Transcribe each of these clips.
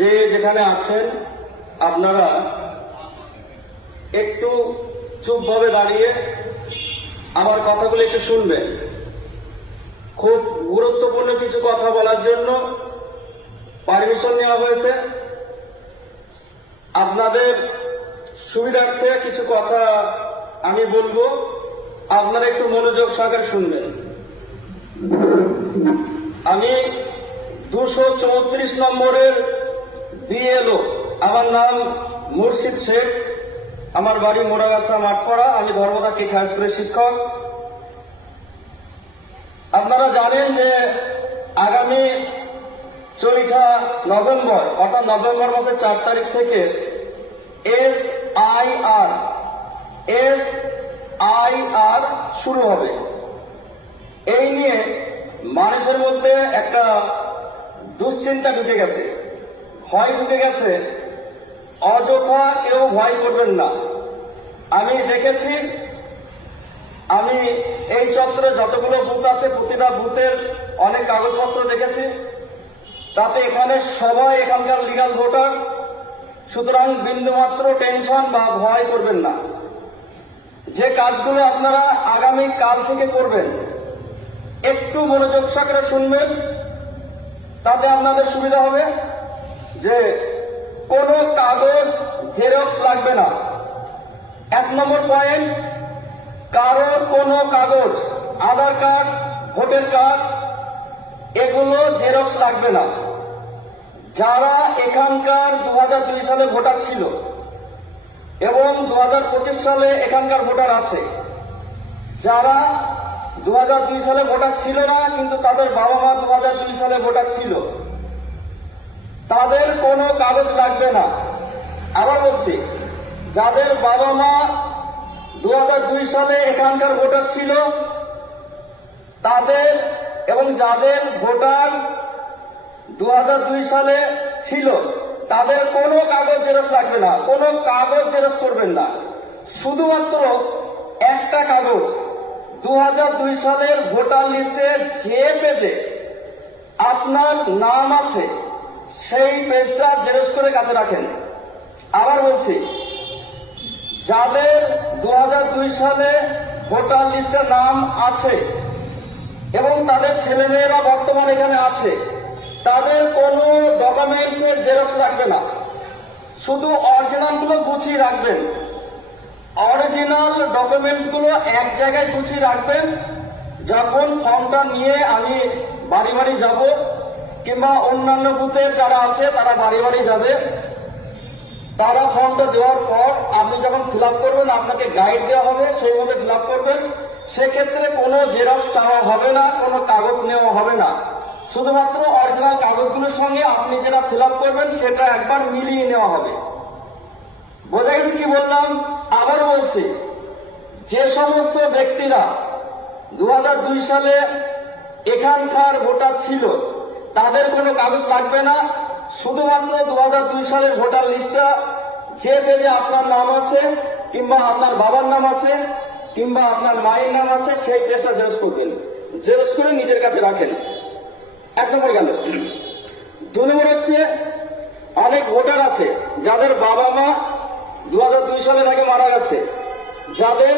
যে যেখানে আছেন আপনারা একটু চুপভাবে দাঁড়িয়ে আমার কথাগুলো একটু শুনবেন। খুব গুরুত্বপূর্ণ কিছু কথা বলার জন্য পারমিশন নেওয়া হয়েছে। আপনাদের সুবিধার্থে কিছু কথা আমি বলবো, আপনারা একটু মনোযোগ সহকারে শুনবেন। আমি 234 নম্বরের বিএলও, আমার নাম মুর্শিদ শেখ, আমার বাড়ি মোড়াগাছা মাঠপাড়া, আমি ধর্মদাকি হাই স্কুলের শিক্ষক। আপনারা জানেন যে আগামী 4 নভেম্বর অর্থাৎ নভেম্বর মাসের 4 তারিখ থেকে SIR শুরু হবে। এই নিয়ে মানুষের মধ্যে একটা দুশ্চিন্তা ঢুকে গেছে, ভয় ঢুকে গেছে। অযথা কেউ ভয় করবেন না। আমি দেখেছি, আমি এই চত্বরে যতগুলো বুথ আছে প্রতিটা বুথের অনেক কাগজপত্র দেখেছি, তাতে এখানে সবাই এখানকার লিগাল ভোটার। সুতরাং বিন্দুমাত্র টেনশন বা ভয় করবেন না। যে কাজগুলো আপনারা আগামী কাল থেকে করবেন একটু মনোযোগ সহকারে শুনবেন, তাতে আপনাদের সুবিধা হবে। যে কোনো কাগজ জেরক্স লাগবে না। 1 নম্বর পয়েন্ট, কারোর কোনো কাগজ, আধার কার্ড, ভোটার কার্ড, এগুলো জেরক্স লাগবে না। যারা এখানকার 2002 সালে ভোটার ছিল এবং 2025 সালে এখানকার ভোটার আছে, যারা 2002 সালে ভোটার ছিল না কিন্তু তাদের বাবা মা 2002 সালে ভোটার ছিল, তাদের কোনো কাগজ লাগবে না। আবার বলছি, যাদের বাবা মা 2002 সালে এখানকার ভোটার ছিল তাদের, এবং যাদের ভোটার 2002 সালে ছিল তাদের কোনো কাগজ জেরক্স লাগবে না। কোনো কাগজ জেরক্স করবেন না। শুধুমাত্র একটা কাগজ, 2002 সালের ভোটার লিস্টে যে পেজে আপনার নাম আছে সেই পেজটা জেরক্স করে কাছে রাখেন। আবার বলছি, যাদের 2002 সালে ভোটার লিস্টে নাম আছে এবং তাদের ছেলেমেয়েরা বর্তমান এখানে আছে, তাদের কোনো ডকুমেন্টসের জেরক্স লাগবে না। শুধু অরিজিনালগুলো গুছিয়ে রাখবেন। অরিজিনাল ডকুমেন্টসগুলো এক জায়গায় গুছিয়ে রাখবেন। যখন ফর্মটা নিয়ে আমি বাড়ি বাড়ি যাব কিংবা অন্যান্য বুথের যারা আছে তারা বাড়ি বাড়ি যাবে, তারা ফর্মটা দেওয়ার পর আপনি যখন ফিল আপ করবেন আপনাকে গাইড দেওয়া হবে, সেইভাবে ফিল আপ করবেন। সেক্ষেত্রে কোনো জেরক্স চাওয়া হবে না, কোনো কাগজ নেওয়া হবে না। শুধুমাত্র অরিজিনাল কাগজগুলোর সঙ্গে আপনি যেটা ফিল আপ করবেন সেটা একবার মিলিয়ে নেওয়া হবে। বোঝা গেছে কি বললাম? আবার বলছি, যে সমস্ত ব্যক্তিরা 2002 সালে এখানকার ভোটার ছিল তাদের কোনো কাগজ লাগবে না। শুধুমাত্র 2002 সালের ভোটার লিস্টটা যে পেজে আপনার নাম আছে কিংবা আপনার বাবার নাম আছে কিংবা আপনার মায়ের নাম আছে সেই পেজটা জেরক্স করবেন। জেরক্স করে নিজের কাছে রাখেন। 1 নম্বর গেল। 2 নম্বর হচ্ছে, অনেক ভোটার আছে যাদের বাবা মা 2002 সালের আগে মারা গেছে, যাদের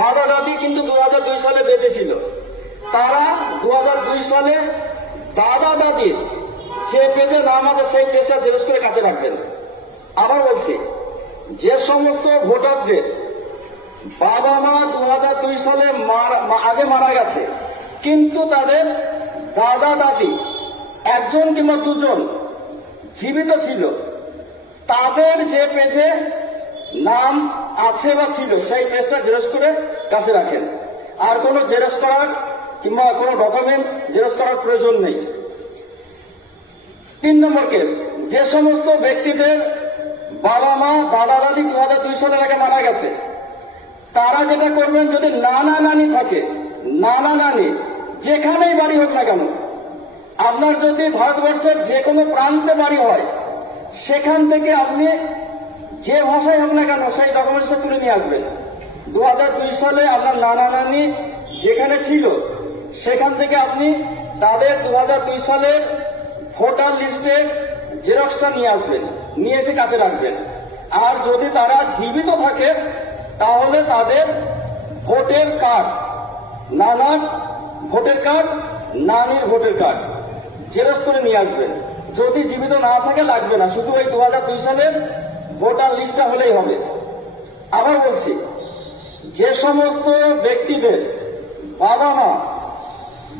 দাদা দাদি কিন্তু 2002 সালে বেঁচে ছিল, তারা 2002 সালে দাদা দাদির যে পেজে নাম আছে সেই পেজটা জেরক্স করে কাছে রাখবেন। আবার বলছি, যে সমস্ত ভোটারদের বাবা মা 2002 সালে আগে মারা গেছে কিন্তু তাদের দাদা দাদি 1জন কিংবা 2জন জীবিত ছিল, তাদের যে পেজে নাম আছে বা ছিল সেই পেজটা জেরক্স করে কাছে রাখেন। আর কোনো জেরক্স করার কিংবা কোনো ডকুমেন্টস জেরক্স করার প্রয়োজন নেই। 3 নম্বর কেস, যে সমস্ত ব্যক্তিদের বাবা মা দাদা দাদি 2002 সালের আগে মারা গেছে, তারা যেটা করবেন, যদি নানা নানি থাকে, নানা নানি যেখানেই বাড়ি হোক না কেন, আপনার যদি ভারতবর্ষের যে কোনো প্রান্তে বাড়ি হয়, সেখান থেকে আপনি যে ভাষায় হোক না কেন সেই ডকুমেন্টসটা তুলে নিয়ে আসবেন। 2002 সালে আপনার নানা নানি যেখানে ছিল সেখান থেকে আপনি তাদের 2002 সালের ভোটার লিস্টে জেরক্সটা নিয়ে আসবেন, নিয়ে এসে কাছে রাখবেন। আর যদি তারা জীবিত থাকে তাহলে তাদের ভোটের কার্ড, নানার ভোটের কার্ড, নানির ভোটের কার্ড জেরক্স করে নিয়ে আসবেন। যদি জীবিত না থাকে লাগবে না, শুধু ওই 2002 সালের ভোটার লিস্টটা হলেই হবে। আবার বলছি, যে সমস্ত ব্যক্তিদের বাবা মা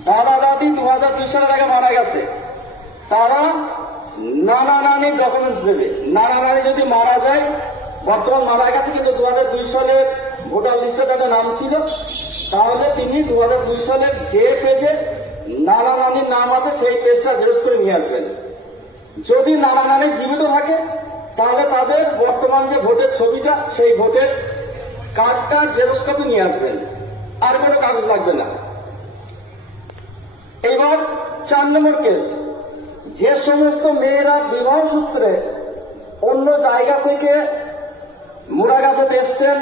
দাদা দাদি 2002 সালের আগে মারা গেছে তারা নানা নানির ডকুমেন্টস দেবে। নানা নানি যদি মারা যায়, বর্তমান মারা গেছে কিন্তু 2002 সালের ভোটার লিস্টে তাদের নাম ছিল, তাহলে তিনি 2002 সালের যে পেজে নানা নানির নাম আছে সেই পেজটা জেরক্স করে নিয়ে আসবেন। যদি নানা নানি জীবিত থাকে তাহলে তাদের বর্তমান যে ভোটের ছবিটা সেই ভোটের কার্ডটা জেরক্স কপি নিয়ে আসবেন, আর কোনো কাগজ লাগবে না। এবার 4 নম্বর কেস, যে সমস্ত মেয়েরা বিবাহ সূত্রে অন্য জায়গা থেকে মুড়াগাছাতে এসছেন,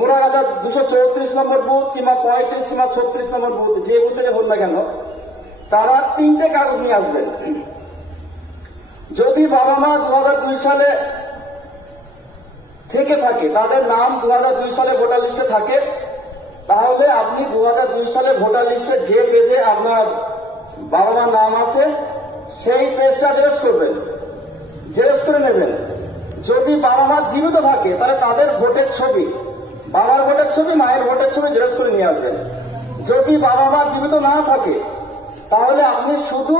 মুড়াগাছা 234 নম্বর বুথ কিংবা 35 কিংবা 36 নম্বর বুথ, যে বুথে হোক না কেন, তারা 3টে কাগজ নিয়ে আসবেন। যদি বাবা মা 2002 সালে থেকে থাকে, তাদের নাম 2002 সালে ভোটার লিস্টে থাকে, তাহলে আপনি 2002 সালে ভোটার লিস্টে যে পেজে আপনার বাবা মার নাম আছে সেই পেজটা জেরক্স করবেন, জেরক্স করে নেবেন। যদি বাবা মা জীবিত থাকে তাহলে তাদের ভোটের ছবি, বাবার ভোটের ছবি, মায়ের ভোটের ছবি জেরক্স করে নিয়ে আসবেন। যদি বাবা মা জীবিত না থাকে তাহলে আপনি শুধু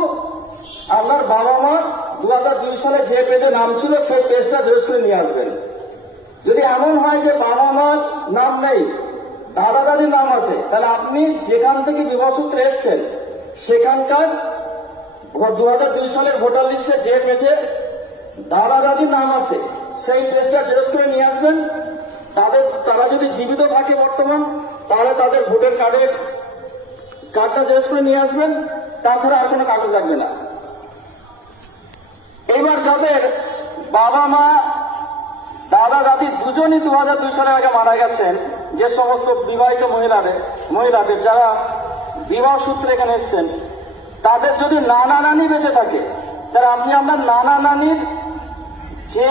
আপনার বাবা মার 2002 সালে যে পেজে নাম ছিল সেই পেজটা জেরক্স করে নিয়ে আসবেন। যদি এমন হয় যে বাবা মার নাম নেই, দাদা দাদির নাম আছে, তাহলে আপনি যেখান থেকে বিবাহ সূত্রে এসছেন সেখানকার 2002 সালের ভোটার লিস্টে যে পেজে দাদা দাদির নাম আছে সেই পেজটা জেরক্স করে নিয়ে আসবেন। তারা যদি জীবিত থাকে বর্তমান, তাহলে তাদের ভোটার কার্ডটা জেরক্স করে নিয়ে আসবেন, তাছাড়া আর কোনো কাগজ লাগবে না। এবার যাদের বাবা মা দাদা দাদি দুজনই 2002 সালের আগে মারা গেছেন, যে সমস্ত বিবাহিত মহিলাদের যারা বিবাহ সূত্রে এখানে এসছেন, তাদের যদি নানা নানি বেঁচে থাকে তাহলে আপনি আপনার নানা নানির যে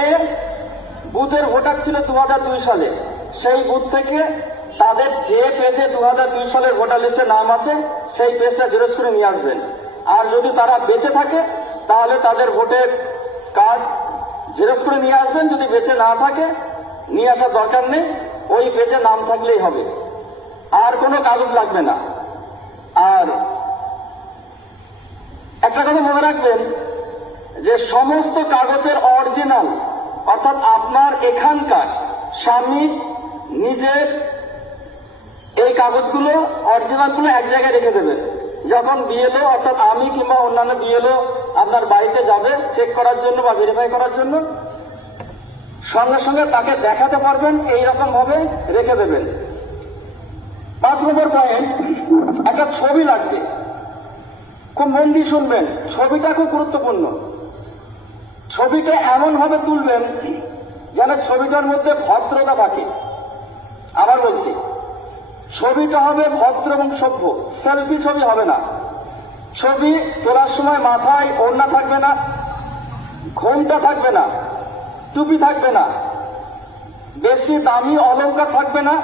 বুথের ভোটার ছিল 2002 সালে সেই বুথ থেকে তাদের যে পেজে 2002 সালের ভোটার লিস্টে নাম আছে সেই পেজটা জেরক্স করে নিয়ে আসবেন। আর যদি তারা বেঁচে থাকে তাহলে তাদের ভোটের কার্ড জেরক্স করে নিয়ে আসবেন। যদি বেঁচে না থাকে নিয়ে আসার দরকার নেই, ওই পেজে নাম থাকলেই হবে, আর কোনো কাগজ লাগবে না। আর একটা কথা মনে রাখবেন যে সমস্ত কাগজের অরিজিনাল, অর্থাৎ আপনার এখানকার স্বামী নিজের এই কাগজগুলো অরিজিনালগুলো এক জায়গায় রেখে দেবেন। যখন বিএলও অর্থাৎ আমি কিংবা অন্যান্য বিএলও আপনার বাড়িতে যাবে চেক করার জন্য বা ভেরিফাই করার জন্য, সঙ্গে সঙ্গে তাকে দেখাতে পারবেন, এইরকম ভাবে রেখে দেবেন। 5 নম্বর পয়েন্ট, একটা ছবি লাগবে। খুব মন দিয়ে শুনবেন, ছবিটা খুব গুরুত্বপূর্ণ। ছবিটা এমন ভাবে তুলবেন যেন ছবিটার মধ্যে ভদ্রতা থাকে। আবার বলছি, ছবিটা হবে ভদ্র এবং সভ্য, সেলফি ছবি হবে না। ছবি তোলার সময় মাথায় ওড়না থাকবে না, ঘোমটা থাকবে না, টুপি থাকবে না, বেশি দামি অলংকার থাকবে না,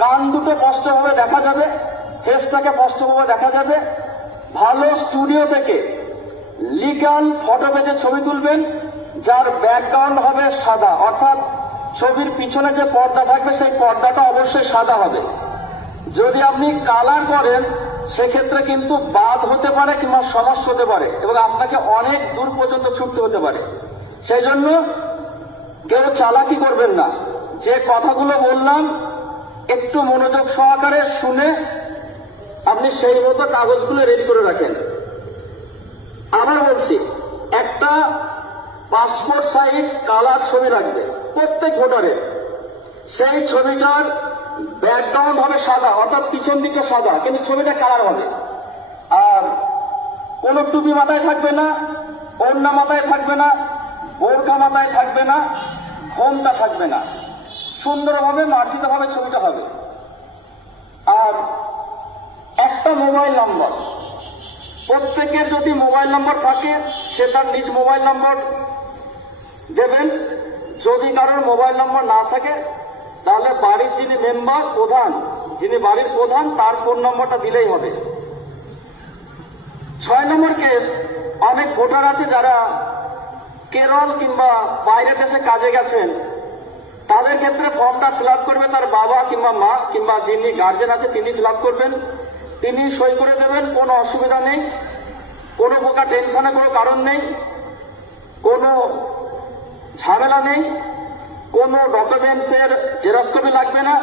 কান দুটো স্পষ্টভাবে দেখা যাবে, ফেসটাকে স্পষ্টভাবে দেখা যাবে। ভালো স্টুডিও থেকে লিগাল ফটো পেজে ছবি তুলবেন, যার ব্যাকগ্রাউন্ড হবে সাদা, অর্থাৎ ছবির পিছনে যে পর্দা থাকবে সেই পর্দাটা অবশ্যই সাদা হবে। যদি আপনি কালার করেন সেক্ষেত্রে কিন্তু বাদ হতে পারে কিংবা সমস্যা হতে পারে এবং আপনাকে অনেক দূর পর্যন্ত ছুটতে হতে পারে। সেই জন্য কেউ চালাকি করবেন না। যে কথাগুলো বললাম একটু মনোযোগ সহকারে শুনে আপনি সেই মতো কাগজগুলো রেডি করে রাখেন। আবার বলছি, একটা পাসপোর্ট সাইজ কালার ছবি লাগবে প্রত্যেক ভোটারের। সেই ছবিটার ব্যাকগ্রাউন্ড হবে সাদা, অর্থাৎ পিছন দিকে সাদা, কিন্তু ছবিটা কালার হবে। আর কোন টুপি মাথায় থাকবে না, ওড়না মাথায় থাকবে না, বোরকা মাথায় থাকবে না, ঘোমটা থাকবে না। সুন্দরভাবে মার্জিতভাবে ছবিটা হবে। আর একটা মোবাইল নাম্বার, প্রত্যেকের যদি মোবাইল নম্বর থাকে সে তার নিজ মোবাইল নম্বর দেবেন। যদি কারোর মোবাইল নম্বর না থাকে তাহলে বাড়ির যিনি মেম্বার প্রধান, যিনি বাড়ির প্রধান, তার ফোন নম্বরটা দিলেই হবে। 6 নম্বর কেস, অনেক ভোটার আছে যারা কেরল কিংবা বাইরে দেশে কাজে গেছেন, তাদের ক্ষেত্রে ফর্মটা ফিল আপ করবে তার বাবা কিংবা মা কিংবা যিনি গার্জেন আছে তিনি ফিল আপ করবেন, তিনি সই করে দেবেন। কোনো অসুবিধা নেই, কোনো প্রকার টেনশনের কোনো কারণ নেই, কোনো ঝামেলা নেই, কোনো ডকুমেন্টসের জেরক্স কপি লাগবে না।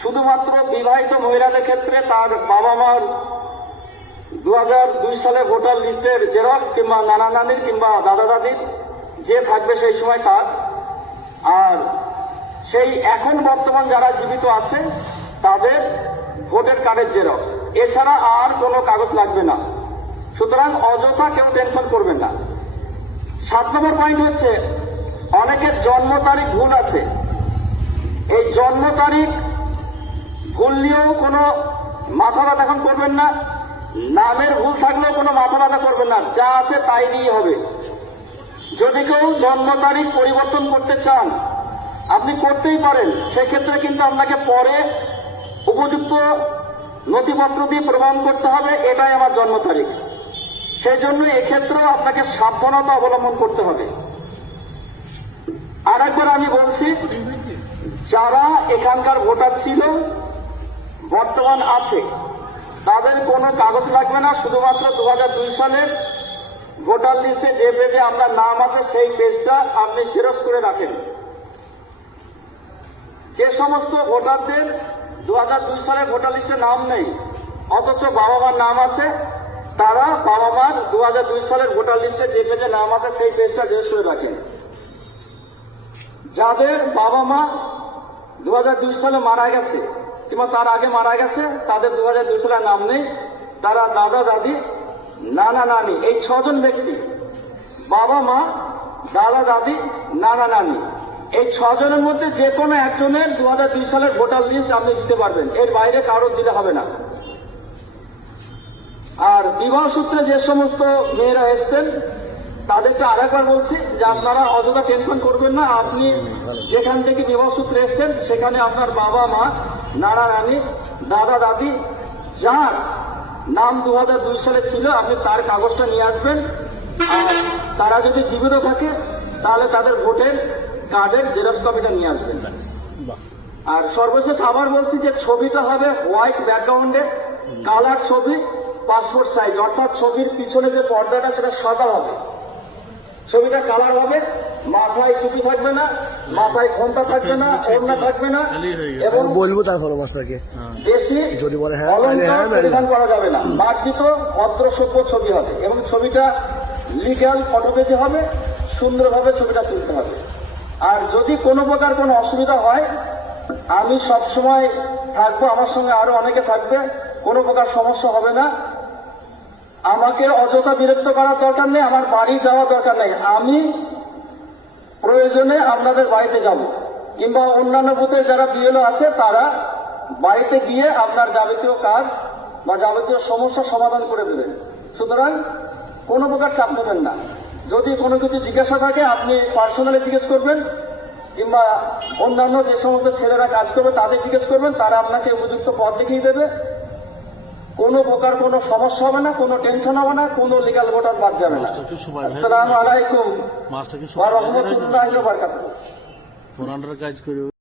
শুধুমাত্র বিবাহিত মহিলাদের ক্ষেত্রে তার বাবা মার 2002 সালে ভোটার লিস্টের জেরক্স কিংবা নানা নানির কিংবা দাদা দাদির যে থাকবে সেই সময় তার, আর সেই এখন বর্তমান যারা জীবিত আছে তাদের ভোটার কার্ডের জেরক্স, এছাড়া আর কোনো কাগজ লাগবে না। সুতরাং অযথা কেউ টেনশন করবেন না। 7 নম্বর পয়েন্ট হচ্ছে, অনেকের জন্ম তারিখ ভুল আছে। এই জন্ম তারিখ ভুল নিয়েও কোনো মাথা ব্যথা এখন করবেন না, নামের ভুল থাকলেও কোনো মাথা ব্যথা করবেন না, যা আছে তাই দিয়ে হবে। যদি কেউ জন্ম তারিখ পরিবর্তন করতে চান আপনি করতেই পারেন, সেক্ষেত্রে কিন্তু আপনাকে পরে উপযুক্ত নথিপত্র দিয়ে প্রমাণ করতে হবে এটাই আমার জন্ম তারিখ। সেই জন্য এক্ষেত্রেও আপনাকে সাবধানতা অবলম্বন করতে হবে। আরেকবার আমি বলছি, যারা এখানকার ভোটার ছিল বর্তমান আছে তাদের কোনো কাগজ লাগবে না। শুধুমাত্র 2002 সালের ভোটার লিস্টে যে পেজে আপনার নাম আছে সেই পেজটা আপনি জেরক্স করে রাখেন। যে সমস্ত ভোটারদের 2002 সালের ভোটার লিস্টে নাম নেই অথচ বাবা মার নাম আছে, তারা বাবা মার 2002 সালের ভোটার লিস্টে যে পেজে নাম আছে সেই পেজটা জেরক্স করে রাখেন। যাদের বাবা মা 2002 সালে মারা গেছে কিংবা তার আগে মারা গেছে, তাদের 2002 সালে নাম নেই, তারা দাদা দাদি নানা নানি, এই 6 জন ব্যক্তি, বাবা মা দাদা দাদি নানা নানি, এই 6 জনের মধ্যে যে কোনো একজনের 2002 সালের ভোটার লিস্ট আপনি দিতে পারবেন, এর বাইরে কারোর দিতে হবে না। আর বিবাহ সূত্রে যে সমস্ত মেয়েরা এসছেন তাদেরকে আরেকবার বলছি যে আপনারা অযথা টেনশন করবেন না। আপনি যেখান থেকে বিবাহ সূত্রে এসছেন সেখানে আপনার বাবা মা নানা নানি দাদা দাদি যার নাম 2002 সালে ছিল আপনি তার কাগজটা নিয়ে আসবেন। আর তারা যদি জীবিত থাকে তাহলে তাদের ভোটের কার্ডের জেরক্স কপিটা নিয়ে আসবেন। আর সর্বশেষ আবার বলছি যে ছবিটা হবে হোয়াইট ব্যাকগ্রাউন্ডে, কালার ছবি, পাসপোর্ট সাইজ, অর্থাৎ ছবির পিছনে যে পর্দাটা সেটা সাদা হবে, ছবিটা কালার হবে, মাথায় টুপি থাকবে না, মাথায় ঘোমটা থাকবে না, ওড়না থাকবে না, এবং বলবো তার ফলোমাস্টারকে বেশি যদি বলে অলংকার পরিধান করা যাবে না, মার্জিত ভদ্র সভ্য ছবি হবে এবং ছবিটা লিগ্যাল ফটোগ্রাফি হবে, সুন্দরভাবে ছবিটা তুলতে হবে। আর যদি কোনো প্রকার কোনো অসুবিধা হয় আমি সবসময় থাকবো, আমার সঙ্গে আরো অনেকে থাকবে, কোনো প্রকার সমস্যা হবে না। আমাকে অযথা বিরক্ত করার দরকার নেই, আমার বাড়ি যাওয়া দরকার নেই, আমি প্রয়োজনে আপনাদের বাড়িতে যাব কিংবা অন্যান্য বুথে যারা বিএলও আছে তারা বাড়িতে গিয়ে আপনার যাবতীয় কাজ বা যাবতীয় সমস্যা সমাধান করে দেবেন। সুতরাং কোনো প্রকার চাপ নেবেন না। যদি কোনো কিছু জিজ্ঞাসা থাকে আপনি পার্সোনালি জিজ্ঞেস করবেন কিংবা অন্যান্য যে সমস্ত ছেলেরা কাজ করবে তাদের জিজ্ঞেস করবেন, তারা আপনাকে উপযুক্ত পথ দেখিয়ে দেবে। কোনো প্রকার কোনো সমস্যা হবে না, কোনো টেনশন হবে না, কোনো লিগ্যাল ভোটার বাদ যাবে না। আসসালামু আলাইকুম ওয়া রাহমাতুল্লাহি ওয়া বারাকাতুহু।